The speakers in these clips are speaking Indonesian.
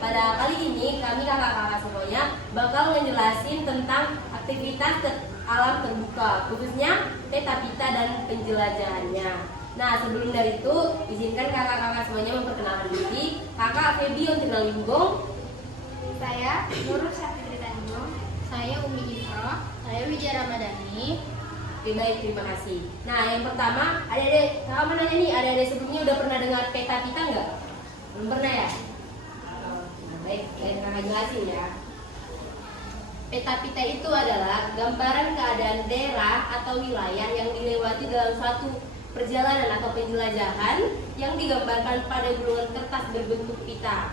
pada kali ini kami kakak-kakak semuanya bakal ngejelasin tentang aktivitas alam terbuka, khususnya peta pita dan penjelajahannya. Nah, sebelum dari itu, izinkan kakak-kakak semuanya memperkenalkan diri. Kakak Febi Ontinalinggung. Saya Nurul Syafitri Tanjung. Saya Umi Ifro. Saya Widya Ramadhani. Baik, terima kasih. Nah, yang pertama, adik-adik, kakak mau nanya nih, adik-adik sebelumnya udah pernah dengar peta pita nggak? Belum pernah ya? Nah, baik, kakak jelasin ya. Peta pita itu adalah gambaran keadaan daerah atau wilayah yang dilewati dalam suatu perjalanan atau penjelajahan yang digambarkan pada gulungan kertas berbentuk pita.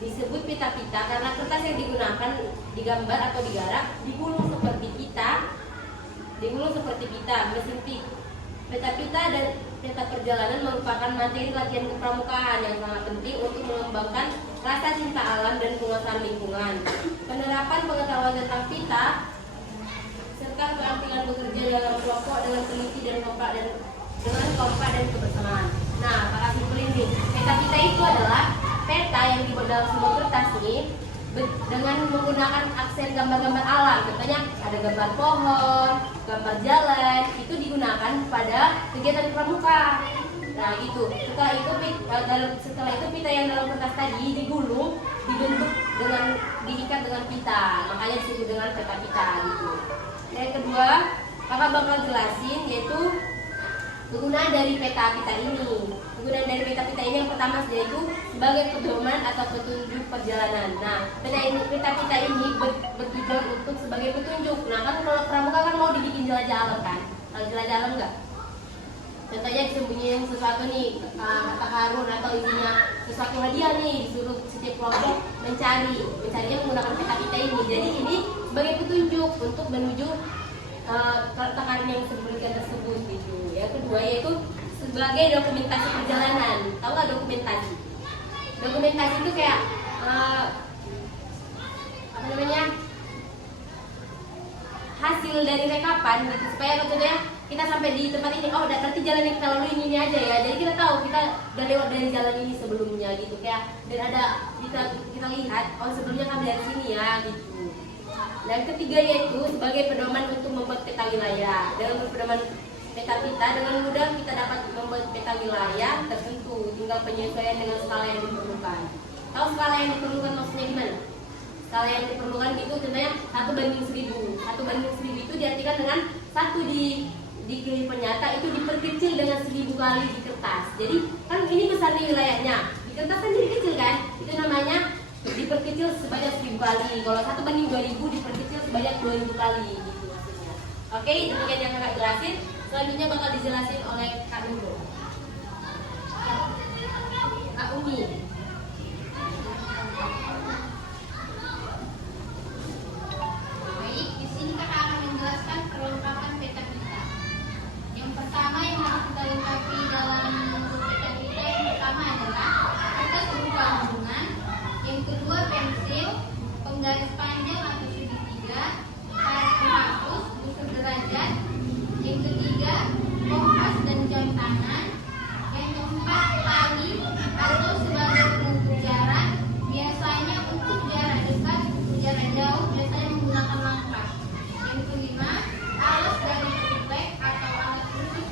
Disebut pita pita karena kertas yang digunakan digambar atau digarap digulung seperti pita, mesin pik. Peta pita dan peta perjalanan merupakan materi latihan kepramukaan yang sangat penting untuk mengembangkan rasa cinta alam dan penguasaan lingkungan. Penerapan pengetahuan tentang pita serta keterampilan bekerja dalam kelompok dengan teliti dan kompak dan kebersamaan. Nah, Pak simpulin nih, peta pita itu adalah peta yang dibuat dalam sebuah kertas nih dengan menggunakan aksen gambar-gambar alam. Contohnya ada gambar pohon, gambar jalan, itu digunakan pada kegiatan pramuka. Nah, gitu. Setelah itu pita yang dalam kertas tadi digulung, dibentuk diikat dengan pita. Makanya disebut dengan peta pita gitu. Yang kedua, kakak bakal jelasin yaitu kegunaan dari peta pita ini. Kegunaan dari peta pita ini yang pertama yaitu sebagai pedoman atau petunjuk perjalanan. Nah, peta pita ini bertujuan untuk sebagai petunjuk. Nah, kan kalau pramuka kan mau dibikin jelajah alam kan? Kalau jelajah alam enggak? Contohnya disembunyiin sesuatu nih, kata karun atau isinya sesuatu hadiah nih, disuruh setiap kelompok mencarinya menggunakan peta pita ini. Jadi ini sebagai petunjuk untuk menuju kata karun yang disebutkan tersebut gitu. Yang kedua yaitu sebagai dokumentasi perjalanan. Tahu nggak dokumentasi? Dokumentasi itu kayak hasil dari rekapan gitu, supaya contohnya kita sampai di tempat ini, oh nanti jalan yang kita lalui ini aja ya, jadi kita tahu kita udah lewat dari jalan ini sebelumnya gitu, kayak dan ada kita lihat oh sebelumnya kami dari sini ya gitu. Dan ketiga yaitu sebagai pedoman untuk membuat peta wilayah. Dengan pedoman peta pita dengan mudah kita dapat membuat peta wilayah tertentu, tinggal penyesuaian dengan skala yang diperlukan. Tahu skala yang diperlukan maksudnya gimana? Skala yang diperlukan itu contohnya 1:1000. 1:1000 itu diartikan dengan 1 di kehidupan nyata itu diperkecil dengan 1000 kali di kertas. Jadi kan ini besar nih wilayahnya, di kertas kan jadi kecil kan? Itu namanya diperkecil sebanyak 1000 kali. Kalau 1:2000 diperkecil sebanyak 2000 kali gitu maksudnya. Oke, demikian yang kakak jelasin. Selanjutnya bakal dijelasin oleh Kak Nurul. Kak Umi. Baik, di sini kakak akan menjelaskan perlengkapan peta pita. Yang pertama yang harus kita lengkapi dalam membuat peta pita yang pertama adalah kertas berupa hubungan. Yang kedua pensil, penggaris panjang atau segitiga, karet penghapus, busur derajat. Yang ketiga kompas dan jam tangan. Yang keempat tali atau sebagai pengukur jarak, biasanya untuk jarak dekat, jarak jauh biasanya menggunakan langkah. Yang kelima alas dari triplek atau alat khusus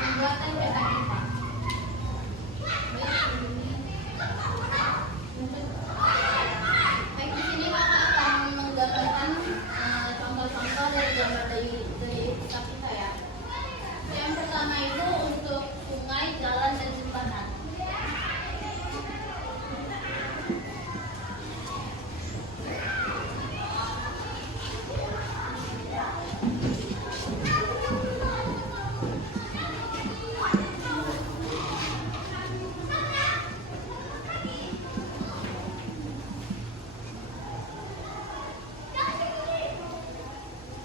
pembuatan peta pita. Baik, di sini kakak akan menggambarkan contoh-contoh dari gambar dari peta pita ya. Yang pertama itu untuk sungai, jalan, dan jembatan.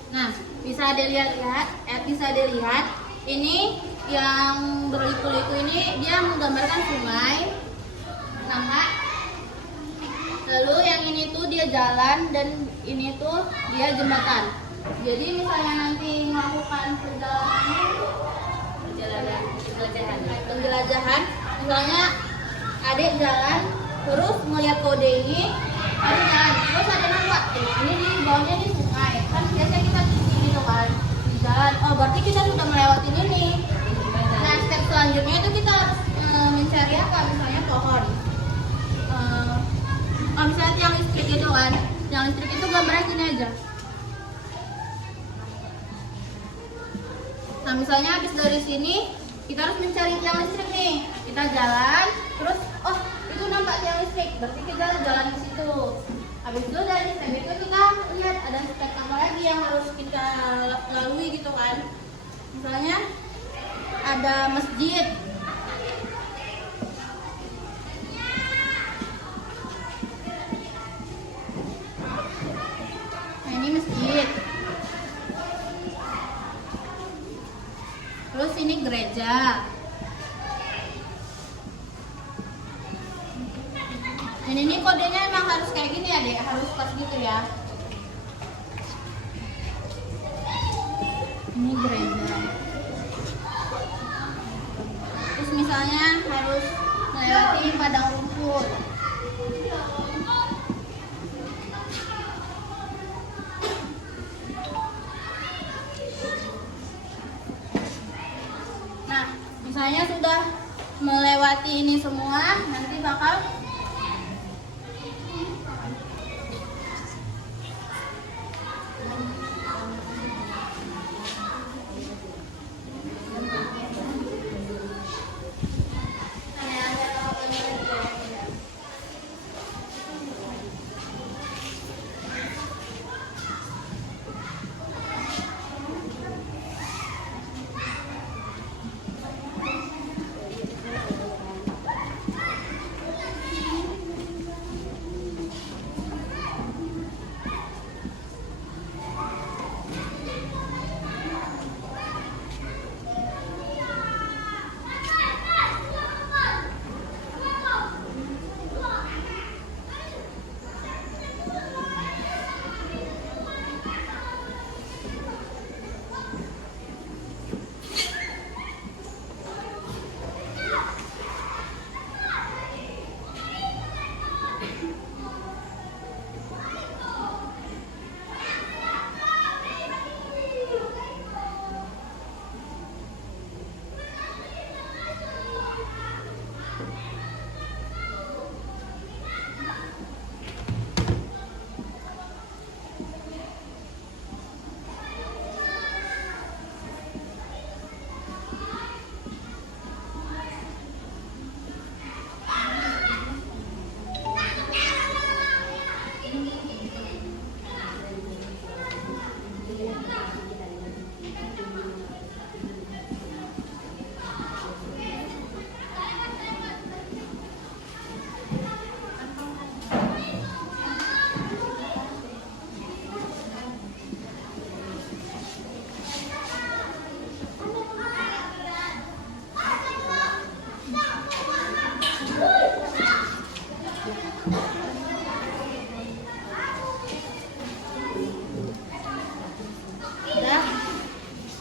Nah, bisa dilihat ini yang berliku-liku ini dia menggambarkan sungai, nampak. Lalu yang ini tuh dia jalan dan ini tuh dia jembatan. Jadi misalnya nanti melakukan penjelajahan, misalnya adik jalan terus ngeliat kode ini harus jalan, terus ada nampak ini di bawahnya ini sungai, kan biasanya kita di sini tuh kan di jalan. Oh berarti kita sudah melewati ini. Nah step selanjutnya itu kita harus mencari apa, misalnya pohon. Misalnya tiang listrik itu kan, tiang listrik itu gambarnya gini aja. Nah misalnya habis dari sini kita harus mencari tiang listrik nih, kita jalan terus oh itu nampak tiang listrik, berarti kita jalan ke situ. Habis itu dari step itu kita lihat ada step apa lagi yang harus kita lalui gitu kan. Misalnya ada masjid. Nah ini masjid. Terus ini gereja. Dan ini kodenya emang harus kayak gini ya dek, harus pas gitu ya. Ini gereja. Terus misalnya harus melewati padang rumput. Nah, misalnya sudah melewati ini semua, nanti bakal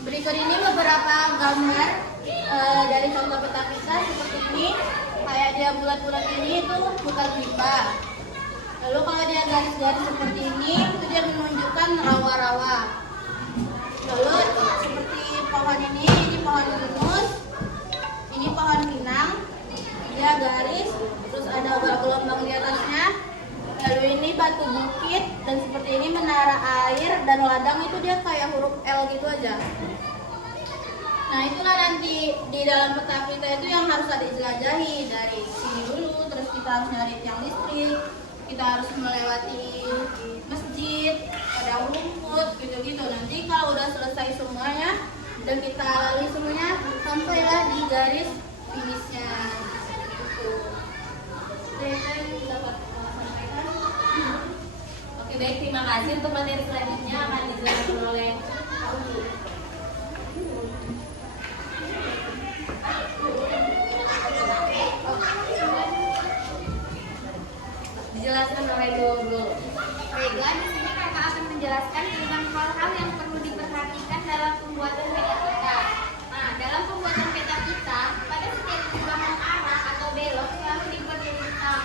berikut ini beberapa gambar dari contoh peta kita seperti ini. Kayak dia bulat-bulat ini itu bukan pipa. Lalu kalau dia garis-garis seperti ini itu dia menunjukkan rawa-rawa. Lalu seperti pohon ini pohon pinus, ini pohon pinang. Dia garis, terus ada gelombang di atasnya. Lalu ini batu bukit, dan seperti ini menara air, dan ladang itu dia kayak huruf L gitu aja. Nah itulah nanti di dalam peta kita itu yang harus ada dijelajahi dari sini dulu, terus kita harus nyari tiang listrik, kita harus melewati masjid, padang rumput, gitu-gitu. Nanti kalau udah selesai semuanya dan kita lalui semuanya, sampailah di garis finishnya. Oke baik, terima kasih. Untuk materi selanjutnya akan dijelaskan oleh Audi. Dijelaskan oleh Dogo. Baiklah, di sini kakak akan menjelaskan tentang hal-hal yang perlu diperhatikan dalam pembuatan peta kita. Nah, dalam pembuatan peta kita, pada setiap perubahan arah atau belok selalu diberi hitam.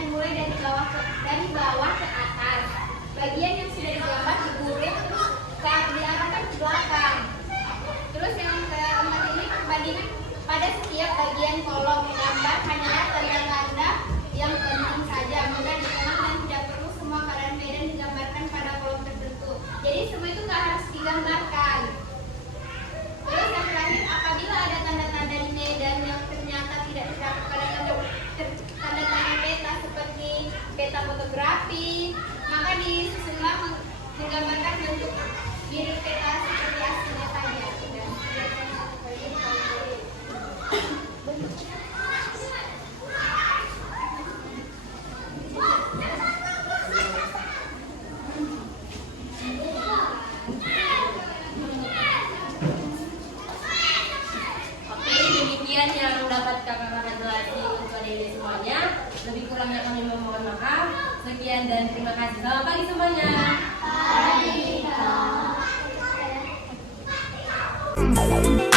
dimulai dari bawah ke atas. Bagian yang sudah digambar digurit terus diarahkan ke belakang. Terus yang keempat ini perbandingan pada setiap bagian kolom gambar hanyalah tanda-tanda yang penting saja, mudah dikenal dan tidak perlu semua keadaan medan digambarkan pada kolom tertentu. Jadi semua itu nggak harus digambarkan. Terus yang terakhir, apabila ada tanda-tanda di medan yang ternyata tidak terdapat pada tanda-tanda peta seperti peta fotografi, maka disusunlah menggambarkan bentuk mirip peta seperti aslinya saja. Oke, demikian yang dapat kakak-kakak jelasin untuk adik-adik semuanya. Lebih kurangnya kami memohon maaf. Sekian dan terima kasih. Selamat pagi semuanya. Bye.